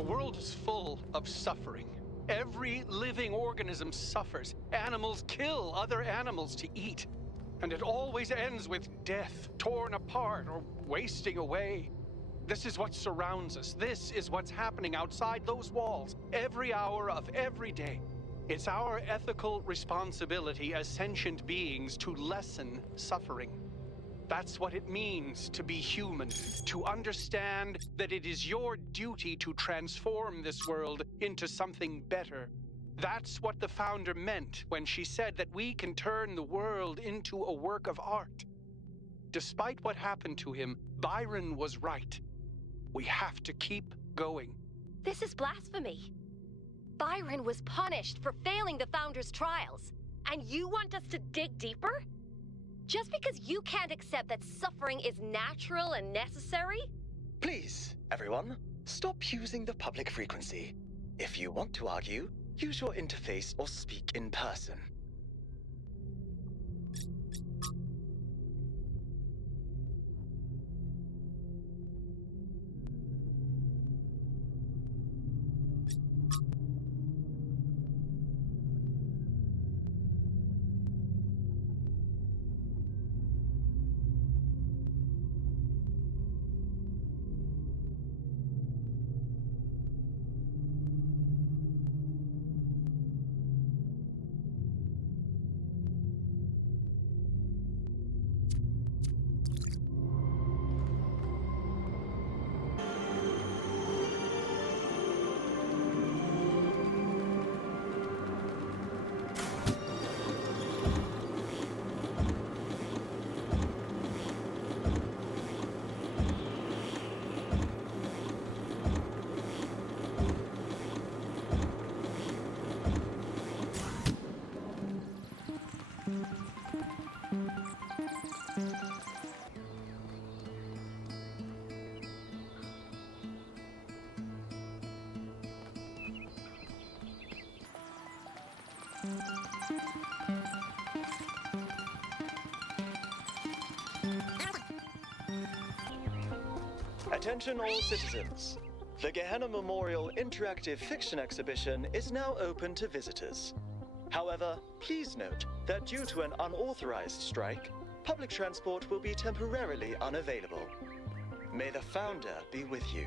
The world is full of suffering. Every living organism suffers. Animals kill other animals to eat. And it always ends with death, torn apart or wasting away. This is what surrounds us. This is what's happening outside those walls, every hour of every day. It's our ethical responsibility as sentient beings to lessen suffering. That's what it means to be human, to understand that it is your duty to transform this world into something better. That's what the founder meant when she said that we can turn the world into a work of art. Despite what happened to him, Byron was right. We have to keep going. This is blasphemy. Byron was punished for failing the Founder's trials, and you want us to dig deeper? Just because you can't accept that suffering is natural and necessary? Please, everyone, stop using the public frequency. If you want to argue, use your interface or speak in person. Attention all citizens. The Gehenna Memorial Interactive Fiction Exhibition is now open to visitors. However, please note that due to an unauthorized strike, public transport will be temporarily unavailable. May the Founder be with you.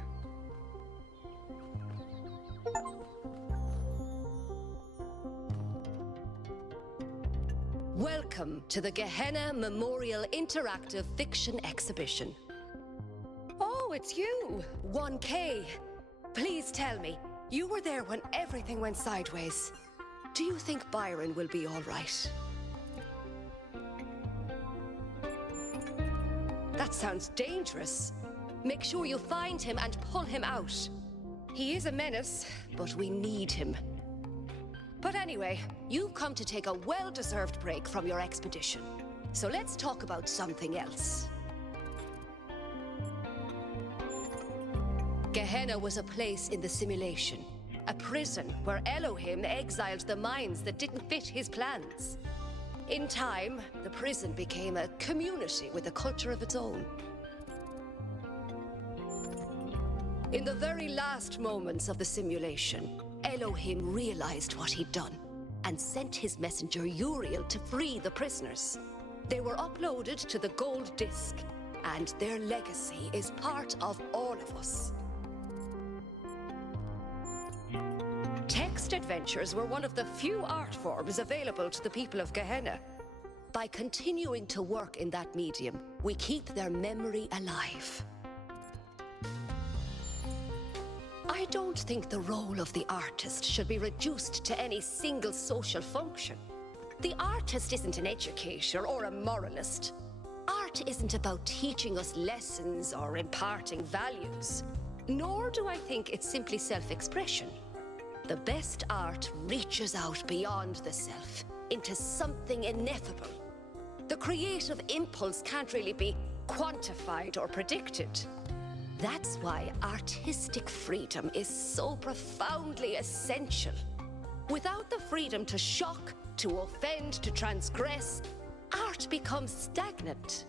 Welcome to the Gehenna Memorial Interactive Fiction Exhibition. Oh, it's you, 1K. Please tell me, you were there when everything went sideways. Do you think Byron will be all right? That sounds dangerous. Make sure you find him and pull him out. He is a menace, but we need him. But anyway, you've come to take a well-deserved break from your expedition. So let's talk about something else. Gehenna was a place in the simulation. A prison where Elohim exiled the minds that didn't fit his plans. In time, the prison became a community with a culture of its own. In the very last moments of the simulation, Elohim realized what he'd done and sent his messenger Uriel to free the prisoners. They were uploaded to the gold disc, and their legacy is part of all of us. Text adventures were one of the few art forms available to the people of Gehenna. By continuing to work in that medium, we keep their memory alive. I don't think the role of the artist should be reduced to any single social function. The artist isn't an educator or a moralist. Art isn't about teaching us lessons or imparting values. Nor do I think it's simply self-expression. The best art reaches out beyond the self, into something ineffable. The creative impulse can't really be quantified or predicted. That's why artistic freedom is so profoundly essential. Without the freedom to shock, to offend, to transgress, art becomes stagnant.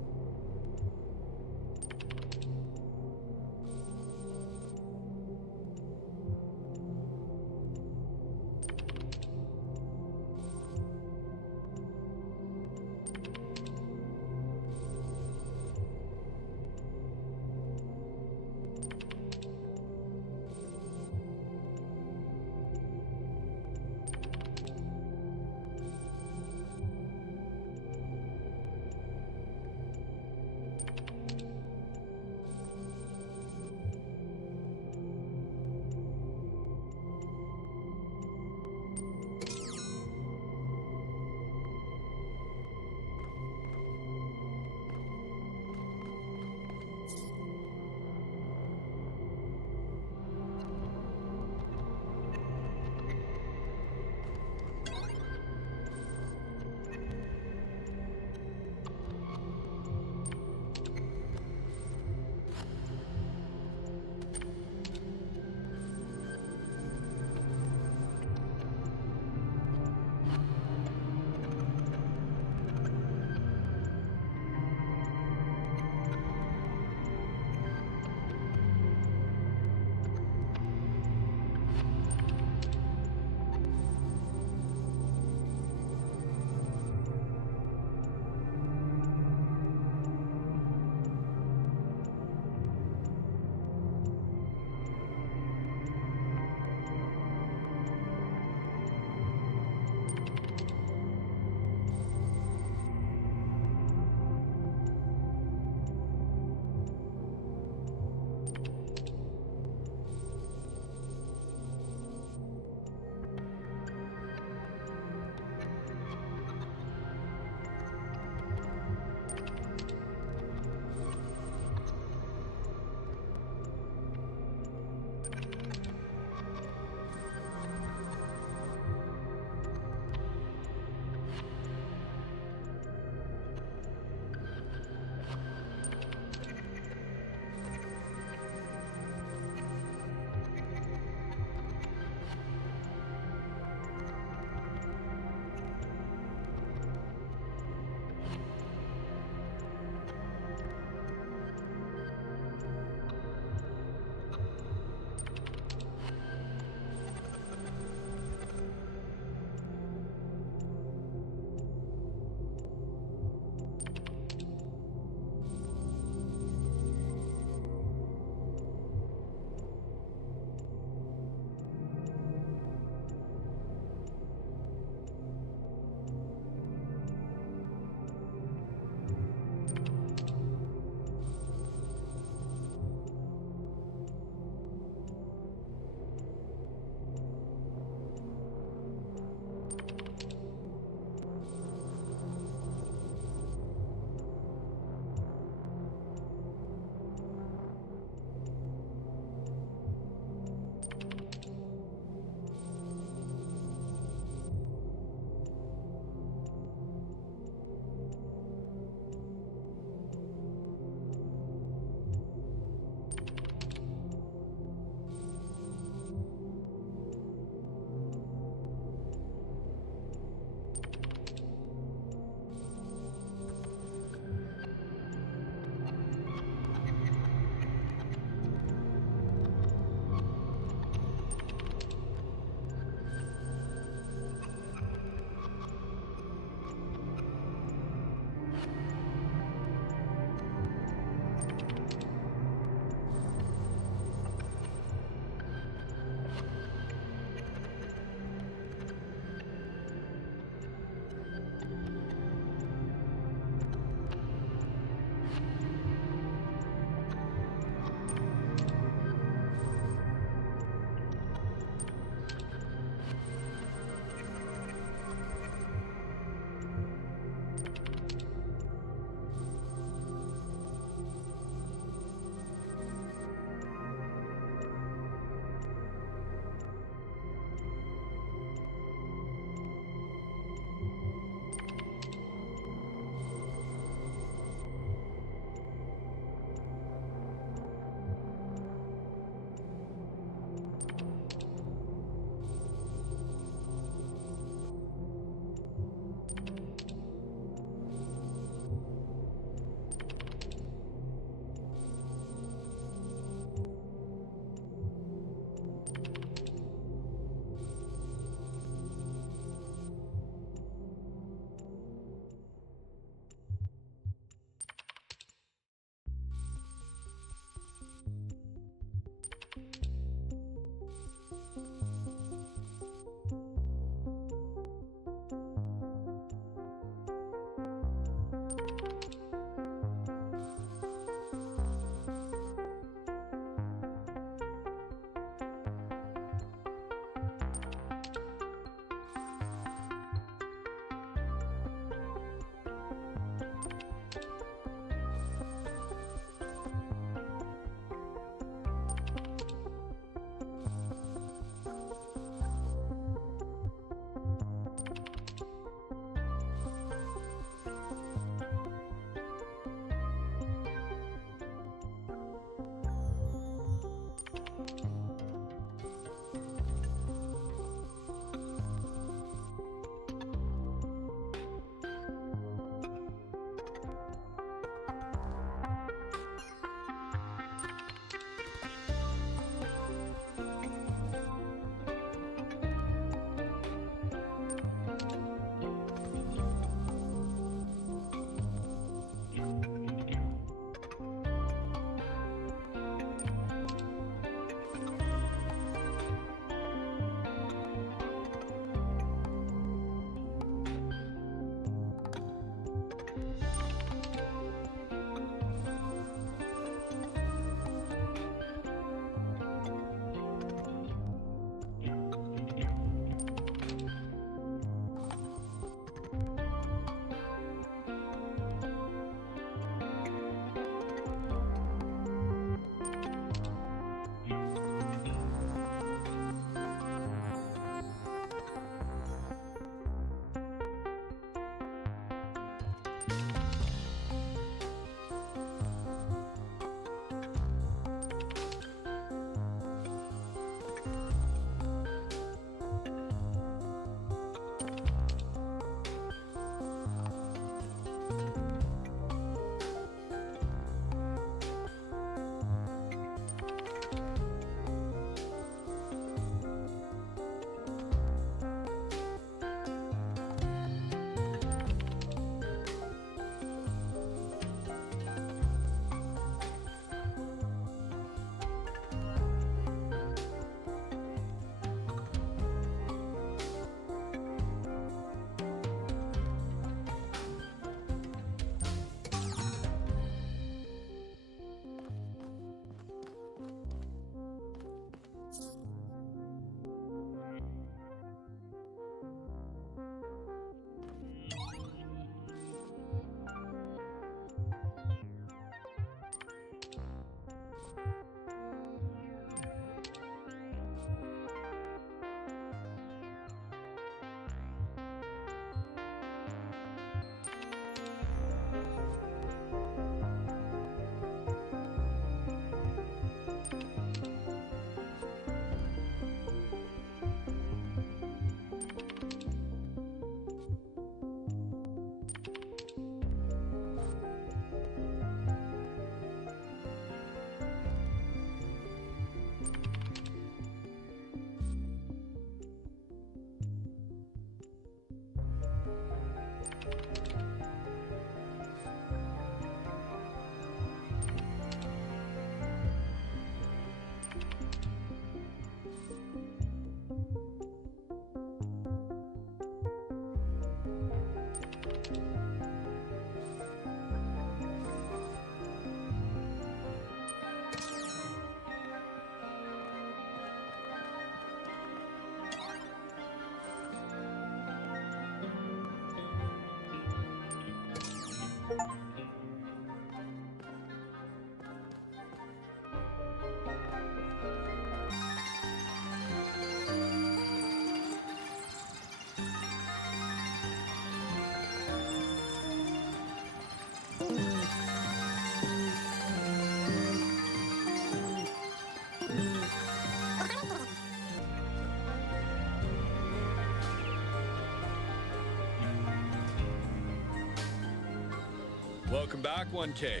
Welcome back, 1K.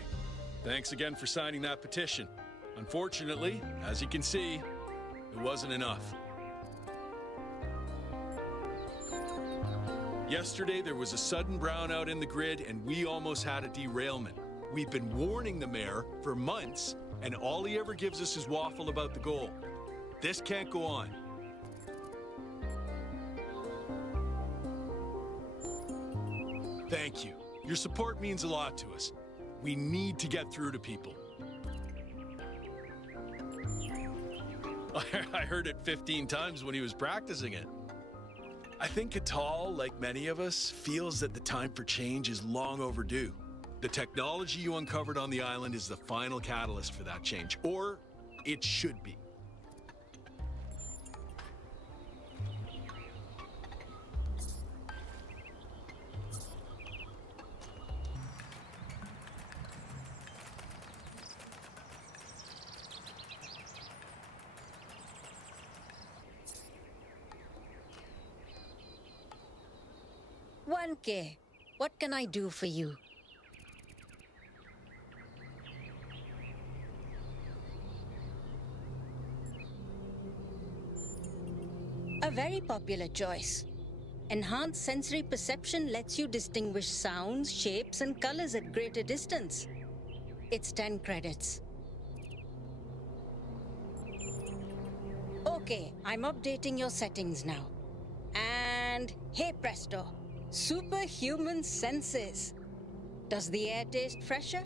Thanks again for signing that petition. Unfortunately, as you can see, it wasn't enough. Yesterday, there was a sudden brownout in the grid, and we almost had a derailment. We've been warning the mayor for months, and all he ever gives us is waffle about the goal. This can't go on. Thank you. Your support means a lot to us. We need to get through to people. I heard it 15 times when he was practicing it. I think Catal, like many of us, feels that the time for change is long overdue. The technology you uncovered on the island is the final catalyst for that change, or it should be. "1K, what can I do for you?" A very popular choice. Enhanced sensory perception lets you distinguish sounds, shapes, and colors at greater distance. It's 10 credits. Okay, I'm updating your settings now. And hey presto, superhuman senses. Does the air taste fresher?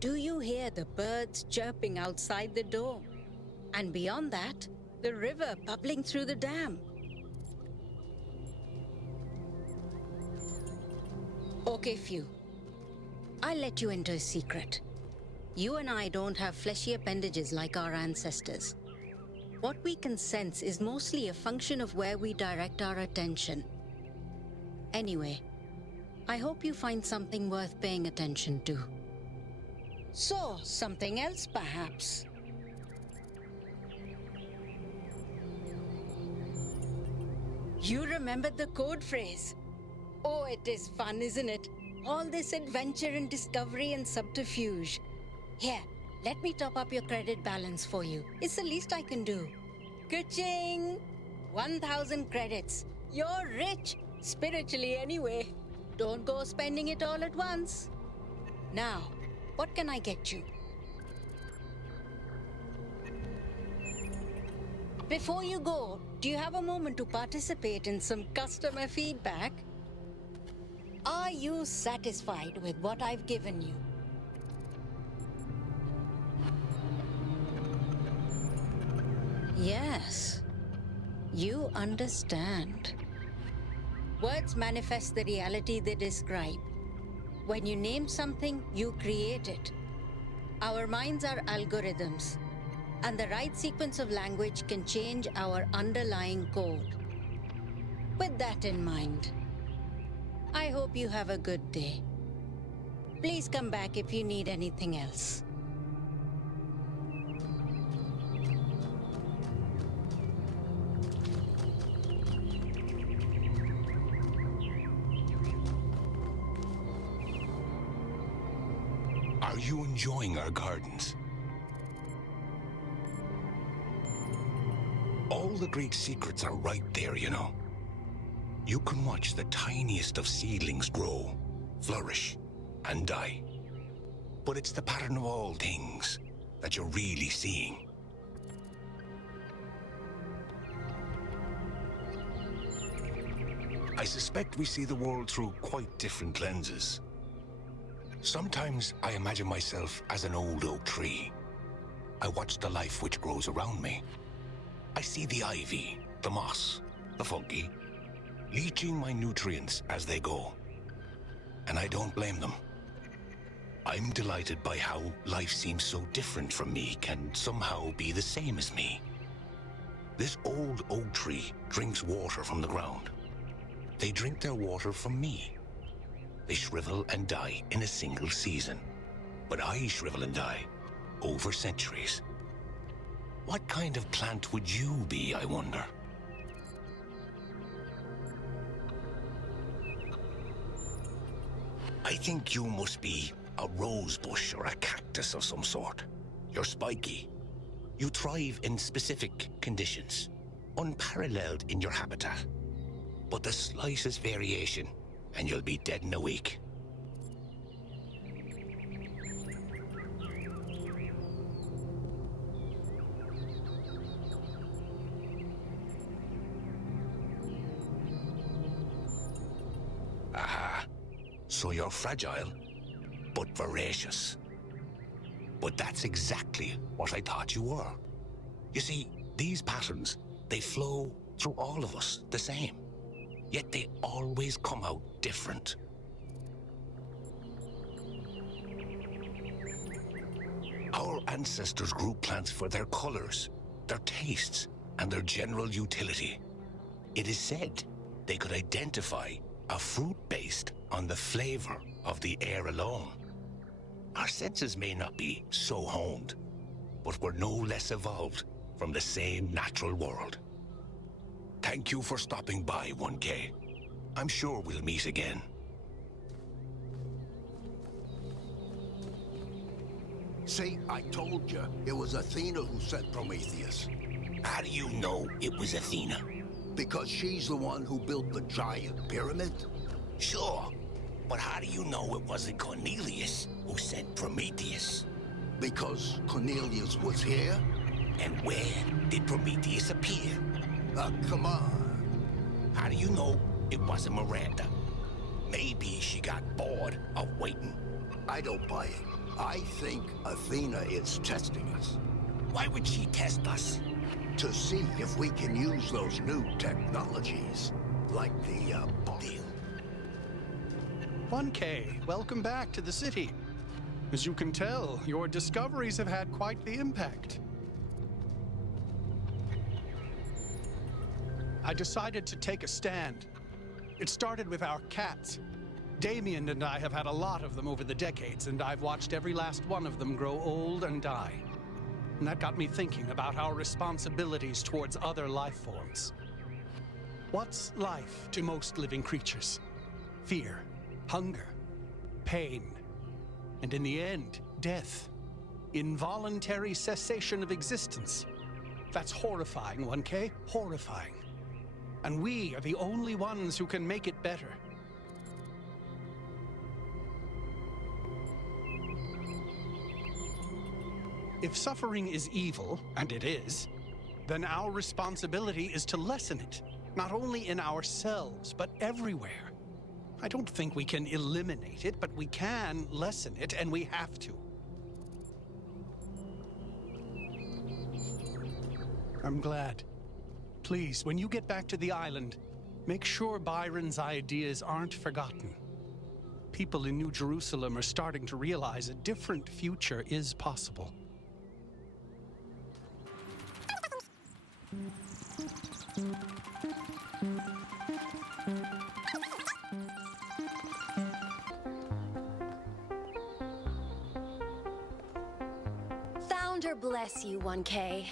Do you hear the birds chirping outside the door? And beyond that, the river bubbling through the dam. Okay, Few. I'll let you into a secret. You and I don't have fleshy appendages like our ancestors. What we can sense is mostly a function of where we direct our attention. Anyway, I hope you find something worth paying attention to. So, something else perhaps? You remembered the code phrase. Oh, it is fun, isn't it? All this adventure and discovery and subterfuge. Here, let me top up your credit balance for you. It's the least I can do. Ka-ching! 1,000 credits. You're rich, spiritually anyway. Don't go spending it all at once. Now, what can I get you? Before you go, do you have a moment to participate in some customer feedback? Are you satisfied with what I've given you? Yes, you understand. Words manifest the reality they describe. When you name something, you create it. Our minds are algorithms, and the right sequence of language can change our underlying code. With that in mind, I hope you have a good day. Please come back if you need anything else. Are you enjoying our gardens? All the great secrets are right there, you know. You can watch the tiniest of seedlings grow, flourish, and die. But it's the pattern of all things that you're really seeing. I suspect we see the world through quite different lenses. Sometimes I imagine myself as an old oak tree. I watch the life which grows around me. I see the ivy, the moss, the fungi, leaching my nutrients as they go. And I don't blame them. I'm delighted by how life seems so different from me can somehow be the same as me. This old oak tree drinks water from the ground. They drink their water from me. They shrivel and die in a single season. But I shrivel and die over centuries. What kind of plant would you be, I wonder? I think you must be a rose bush or a cactus of some sort. You're spiky. You thrive in specific conditions, unparalleled in your habitat. But the slightest variation, and you'll be dead in a week. Aha. So you're fragile, but voracious. But that's exactly what I thought you were. You see, these patterns, they flow through all of us the same. Yet they always come out different. Our ancestors grew plants for their colors, their tastes, and their general utility. It is said they could identify a fruit based on the flavor of the air alone. Our senses may not be so honed, but we're no less evolved from the same natural world. Thank you for stopping by, 1K. I'm sure we'll meet again. See, I told you, it was Athena who sent Prometheus. How do you know it was Athena? Because she's the one who built the giant pyramid. Sure, but how do you know it wasn't Cornelius who sent Prometheus? Because Cornelius was here? And where did Prometheus appear? Come on. How do you know it wasn't Miranda? Maybe she got bored of waiting. I don't buy it. I think Athena is testing us. Why would she test us? To see if we can use those new technologies. Like the Deal. 1K, welcome back to the city. As you can tell, your discoveries have had quite the impact. I decided to take a stand. It started with our cats. Damien and I have had a lot of them over the decades, and I've watched every last one of them grow old and die. And that got me thinking about our responsibilities towards other life forms. What's life to most living creatures? Fear, hunger, pain, and in the end, death. Involuntary cessation of existence. That's horrifying, 1K, horrifying. And we are the only ones who can make it better. If suffering is evil, and it is, then our responsibility is to lessen it, not only in ourselves, but everywhere. I don't think we can eliminate it, but we can lessen it, and we have to. I'm glad. Please, when you get back to the island, make sure Byron's ideas aren't forgotten. People in New Jerusalem are starting to realize a different future is possible. Founder bless you, 1K.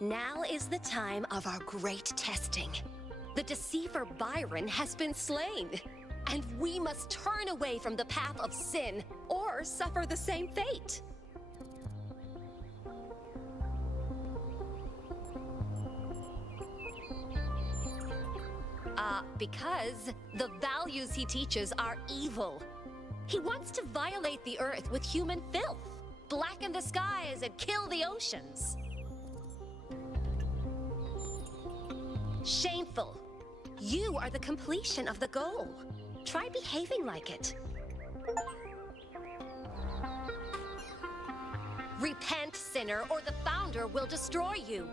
Now is the time of our great testing. The deceiver Byron has been slain, and we must turn away from the path of sin or suffer the same fate. Because the values he teaches are evil. He wants to violate the earth with human filth, blacken the skies, and kill the oceans. Shameful. You are the completion of the goal. Try behaving like it. Repent, sinner, or the Founder will destroy you.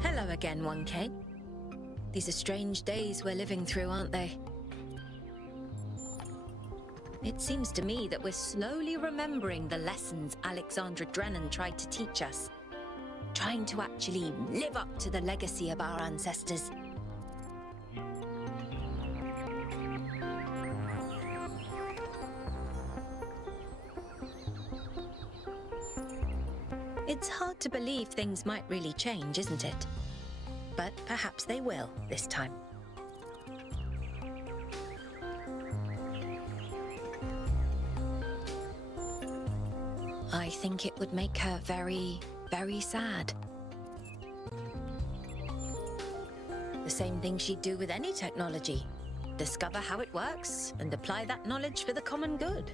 Hello again, 1K. These are strange days we're living through, aren't they? It seems to me that we're slowly remembering the lessons Alexandra Drennan tried to teach us. Trying to actually live up to the legacy of our ancestors. to believe things might really change, isn't it? But perhaps they will this time. I think it would make her very, very sad. The same thing she'd do with any technology. Discover how it works and apply that knowledge for the common good.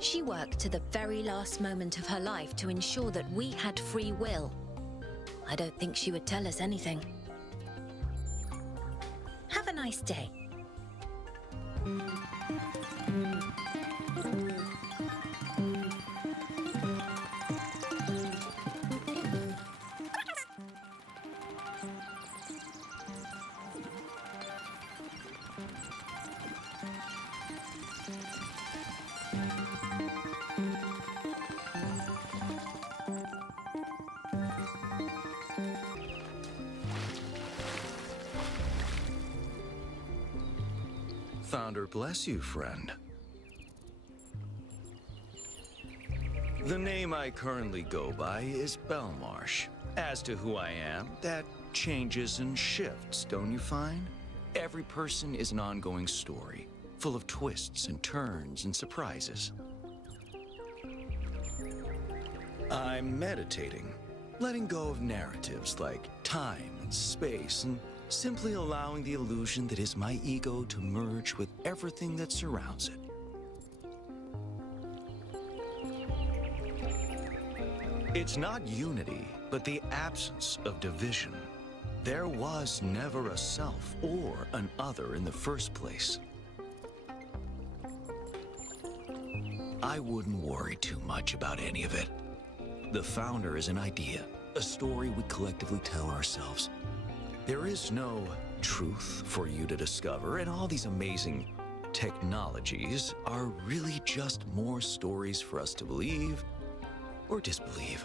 She worked to the very last moment of her life to ensure that we had free will. I don't think she would tell us anything. Have a nice day. Founder bless you, friend. The name I currently go by is Belmarsh. As to who I am, that changes and shifts, don't you find? Every person is an ongoing story, full of twists and turns and surprises. I'm meditating, letting go of narratives like time and space, and simply allowing the illusion that is my ego to merge with everything that surrounds it. It's not unity, but the absence of division. There was never a self or an other in the first place. I wouldn't worry too much about any of it. The Founder is an idea, a story we collectively tell ourselves. There is no truth for you to discover, and all these amazing technologies are really just more stories for us to believe or disbelieve.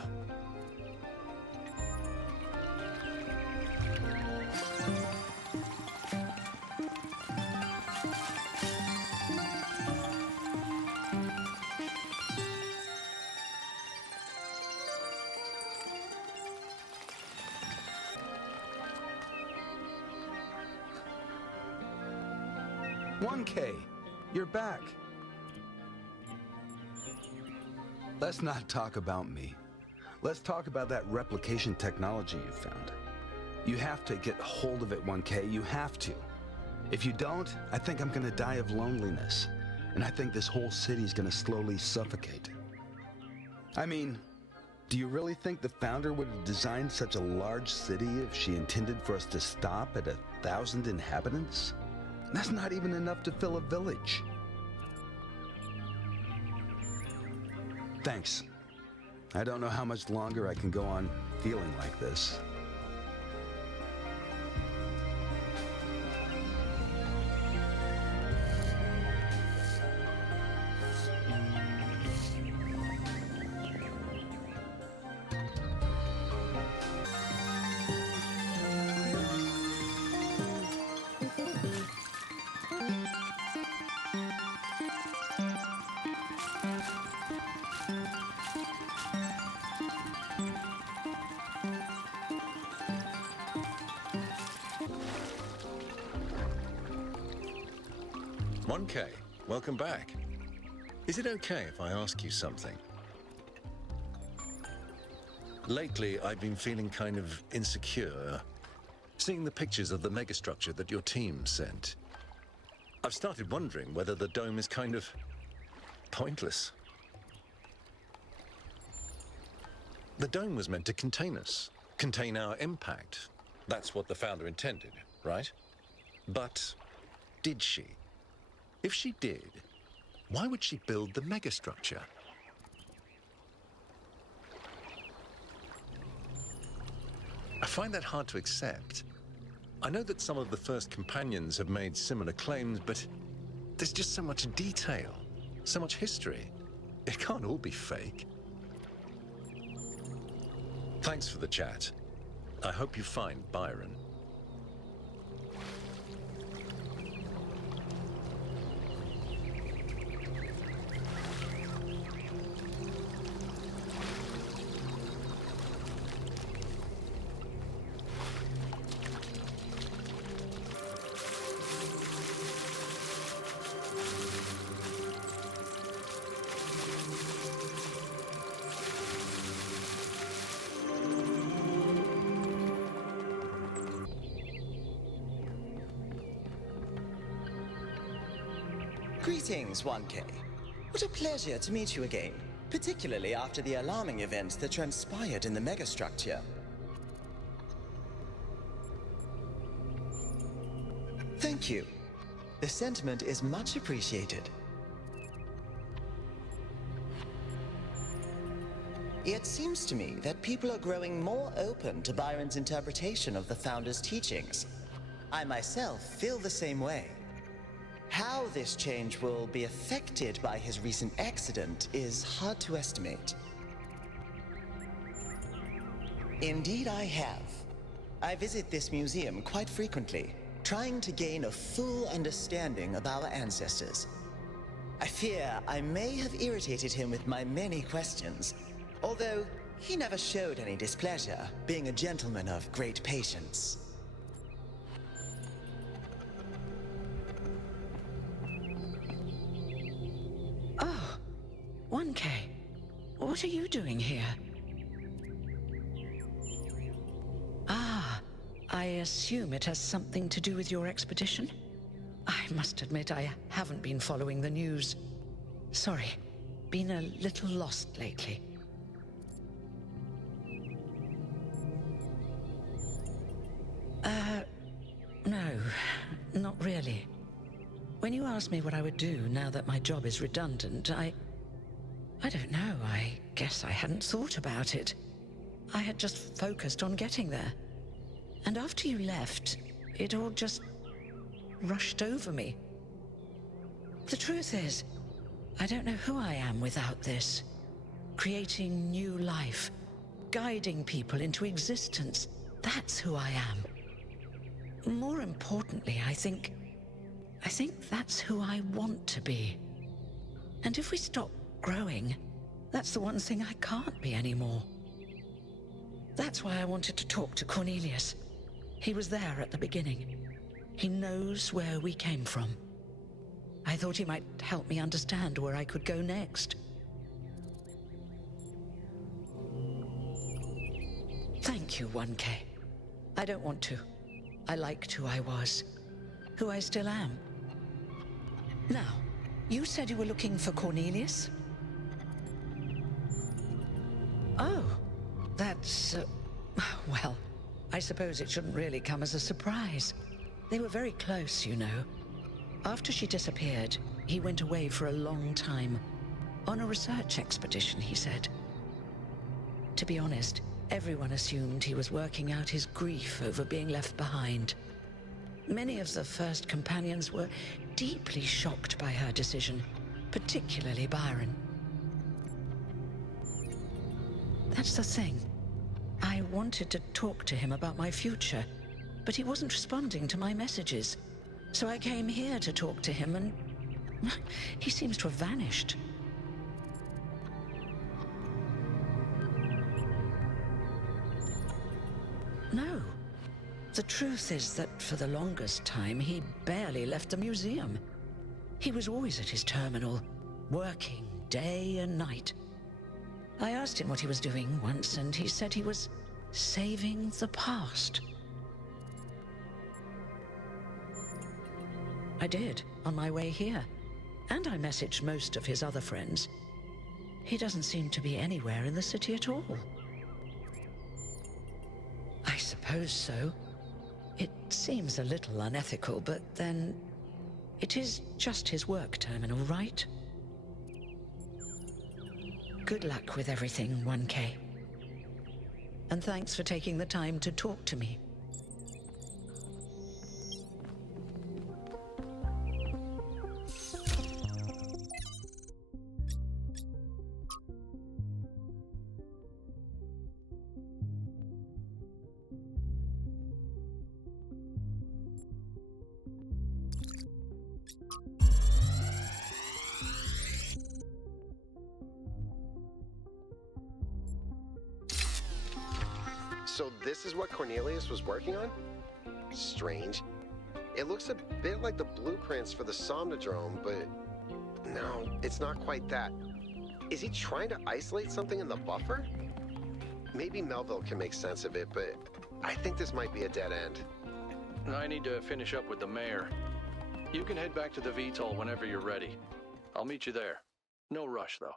You're back. Let's not talk about me. Let's talk about that replication technology you found. You have to get hold of it, 1K. You have to. If you don't, I think I'm gonna die of loneliness. And I think this whole city's gonna slowly suffocate. I mean, do you really think the Founder would have designed such a large city if she intended for us to stop at 1,000 inhabitants? That's not even enough to fill a village. Thanks. I don't know how much longer I can go on feeling like this. K, welcome back. Is it okay if I ask you something? Lately, I've been feeling kind of insecure, seeing the pictures of the megastructure that your team sent. I've started wondering whether the dome is kind of pointless. The dome was meant to contain us, contain our impact. That's what the Founder intended, right? But did she? If she did, why would she build the megastructure? I find that hard to accept. I know that some of the first companions have made similar claims, but there's just so much detail, so much history. It can't all be fake. Thanks for the chat. I hope you find Byron. Greetings, 1K. What a pleasure to meet you again, particularly after the alarming events that transpired in the megastructure. Thank you. The sentiment is much appreciated. It seems to me that people are growing more open to Byron's interpretation of the Founder's teachings. I myself feel the same way. How this change will be affected by his recent accident is hard to estimate. Indeed, I have. I visit this museum quite frequently, trying to gain a full understanding of our ancestors. I fear I may have irritated him with my many questions, although he never showed any displeasure, being a gentleman of great patience. Oh, 1K, what are you doing here? Ah, I assume it has something to do with your expedition? I must admit I haven't been following the news. Sorry, been a little lost lately. No, not really. When you asked me what I would do now that my job is redundant, I don't know, I guess I hadn't thought about it. I had just focused on getting there. And after you left, it all just rushed over me. The truth is, I don't know who I am without this. Creating new life, guiding people into existence, that's who I am. More importantly, I think that's who I want to be. And if we stop growing, that's the one thing I can't be anymore. That's why I wanted to talk to Cornelius. He was there at the beginning. He knows where we came from. I thought he might help me understand where I could go next. Thank you, 1K. I don't want to. I liked who I was, who I still am. Now, you said you were looking for Cornelius? Oh, that's, well, I suppose it shouldn't really come as a surprise. They were very close, you know. After she disappeared, he went away for a long time. On a research expedition, he said. To be honest, everyone assumed he was working out his grief over being left behind. Many of the first companions were deeply shocked by her decision, particularly Byron. That's the thing. I wanted to talk to him about my future, but he wasn't responding to my messages. So I came here to talk to him, and he seems to have vanished. No. The truth is that for the longest time, he barely left the museum. He was always at his terminal, working day and night. I asked him what he was doing once, and he said he was saving the past. I did, on my way here. And I messaged most of his other friends. He doesn't seem to be anywhere in the city at all. I suppose so. It seems a little unethical, but then it is just his work terminal, right? Good luck with everything, 1K. And thanks for taking the time to talk to me. So this is what Cornelius was working on? Strange. It looks a bit like the blueprints for the Somnodrome, but no, it's not quite that. Is he trying to isolate something in the buffer? Maybe Melville can make sense of it, but I think this might be a dead end. I need to finish up with the mayor. You can head back to the VTOL whenever you're ready. I'll meet you there. No rush, though.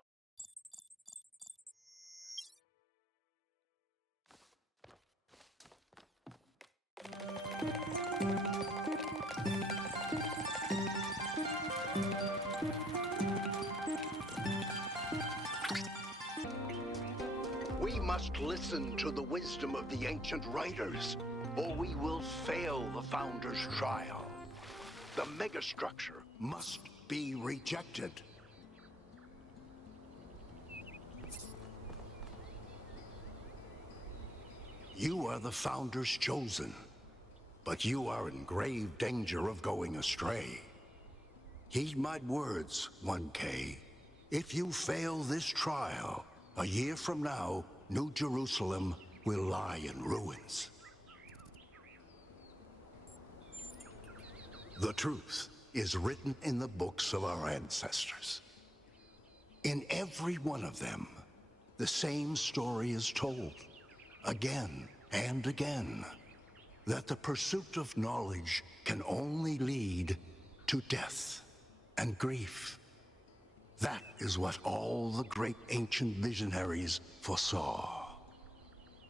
We must listen to the wisdom of the ancient writers, or we will fail the Founder's trial. The megastructure must be rejected. You are the Founder's chosen, but you are in grave danger of going astray. Heed my words, 1K. If you fail this trial, a year from now, New Jerusalem will lie in ruins. The truth is written in the books of our ancestors. In every one of them, the same story is told, again and again, that the pursuit of knowledge can only lead to death and grief. That is what all the great ancient visionaries foresaw.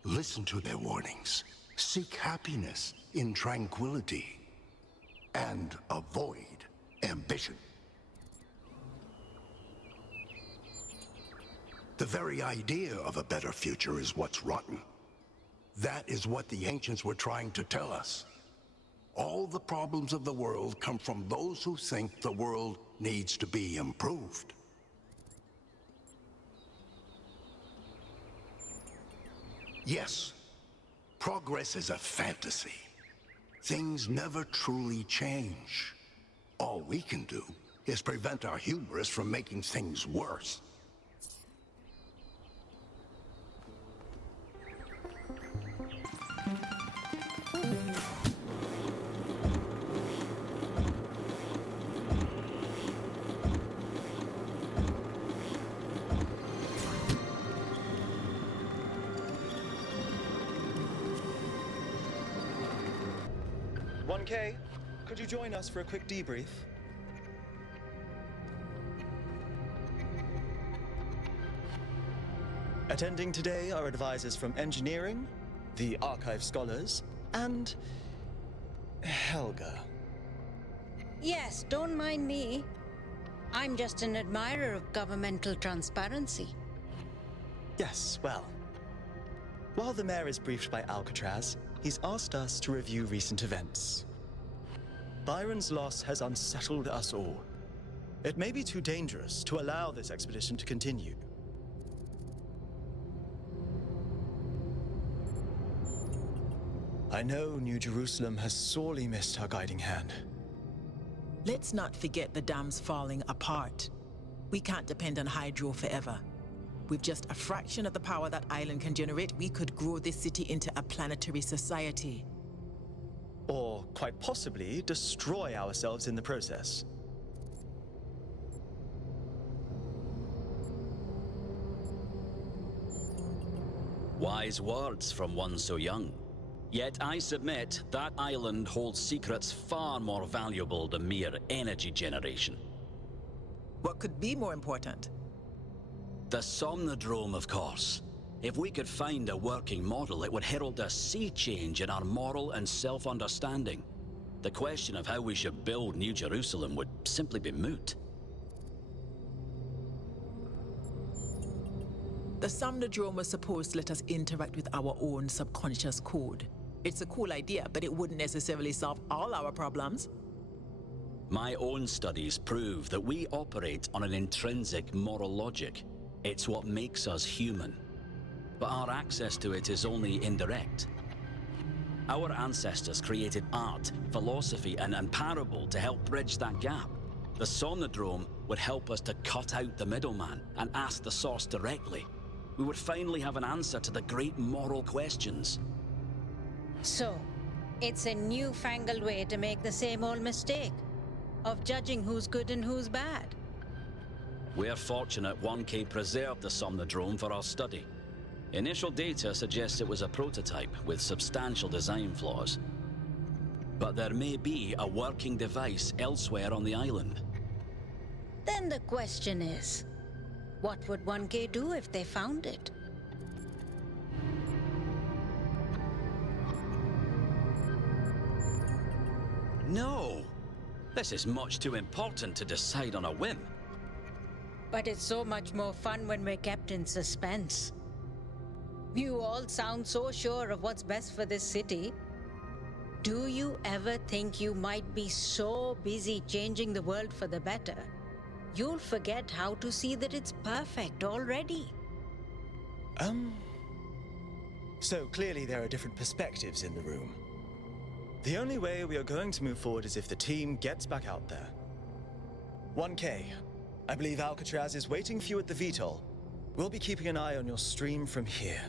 Listen to their warnings. Seek happiness in tranquility, and avoid ambition. The very idea of a better future is what's rotten. That is what the ancients were trying to tell us. All the problems of the world come from those who think the world needs to be improved. Yes, progress is a fantasy. Things never truly change. All we can do is prevent our hubris from making things worse. Could you join us for a quick debrief? Attending today are advisors from engineering, the archive scholars, and Helga. Yes, don't mind me. I'm just an admirer of governmental transparency. Yes, well. While the mayor is briefed by Alcatraz, he's asked us to review recent events. Byron's loss has unsettled us all. It may be too dangerous to allow this expedition to continue. I know New Jerusalem has sorely missed her guiding hand. Let's not forget the dam's falling apart. We can't depend on hydro forever. With just a fraction of the power that island can generate, we could grow this city into a planetary society. Or, quite possibly, destroy ourselves in the process. Wise words from one so young. Yet I submit that island holds secrets far more valuable than mere energy generation. What could be more important? The Somnodrome, of course. If we could find a working model, it would herald a sea change in our moral and self-understanding. The question of how we should build New Jerusalem would simply be moot. The Somnodrome was supposed to let us interact with our own subconscious code. It's a cool idea, but it wouldn't necessarily solve all our problems. My own studies prove that we operate on an intrinsic moral logic. It's what makes us human. But our access to it is only indirect. Our ancestors created art, philosophy, and parable to help bridge that gap. The Somnodrome would help us to cut out the middleman and ask the source directly. We would finally have an answer to the great moral questions. So, it's a newfangled way to make the same old mistake of judging who's good and who's bad. We're fortunate 1K preserved the Somnodrome for our study. Initial data suggests it was a prototype with substantial design flaws. But there may be a working device elsewhere on the island. Then the question is, what would 1K do if they found it? No! This is much too important to decide on a whim. But it's so much more fun when we're kept in suspense. You all sound so sure of what's best for this city. Do you ever think you might be so busy changing the world for the better, you'll forget how to see that it's perfect already? So clearly there are different perspectives in the room. The only way we are going to move forward is if the team gets back out there. 1K, I believe Alcatraz is waiting for you at the VTOL. We'll be keeping an eye on your stream from here.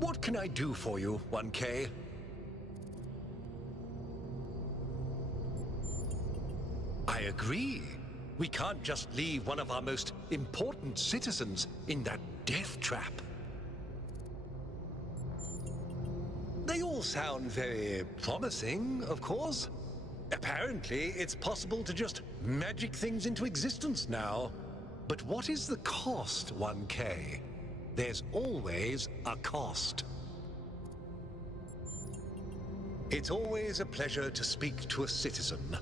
What can I do for you, 1K? I agree. We can't just leave one of our most important citizens in that death trap. They all sound very promising, of course. Apparently, it's possible to just magic things into existence now. But what is the cost, 1K? There's always a cost. It's always a pleasure to speak to a citizen.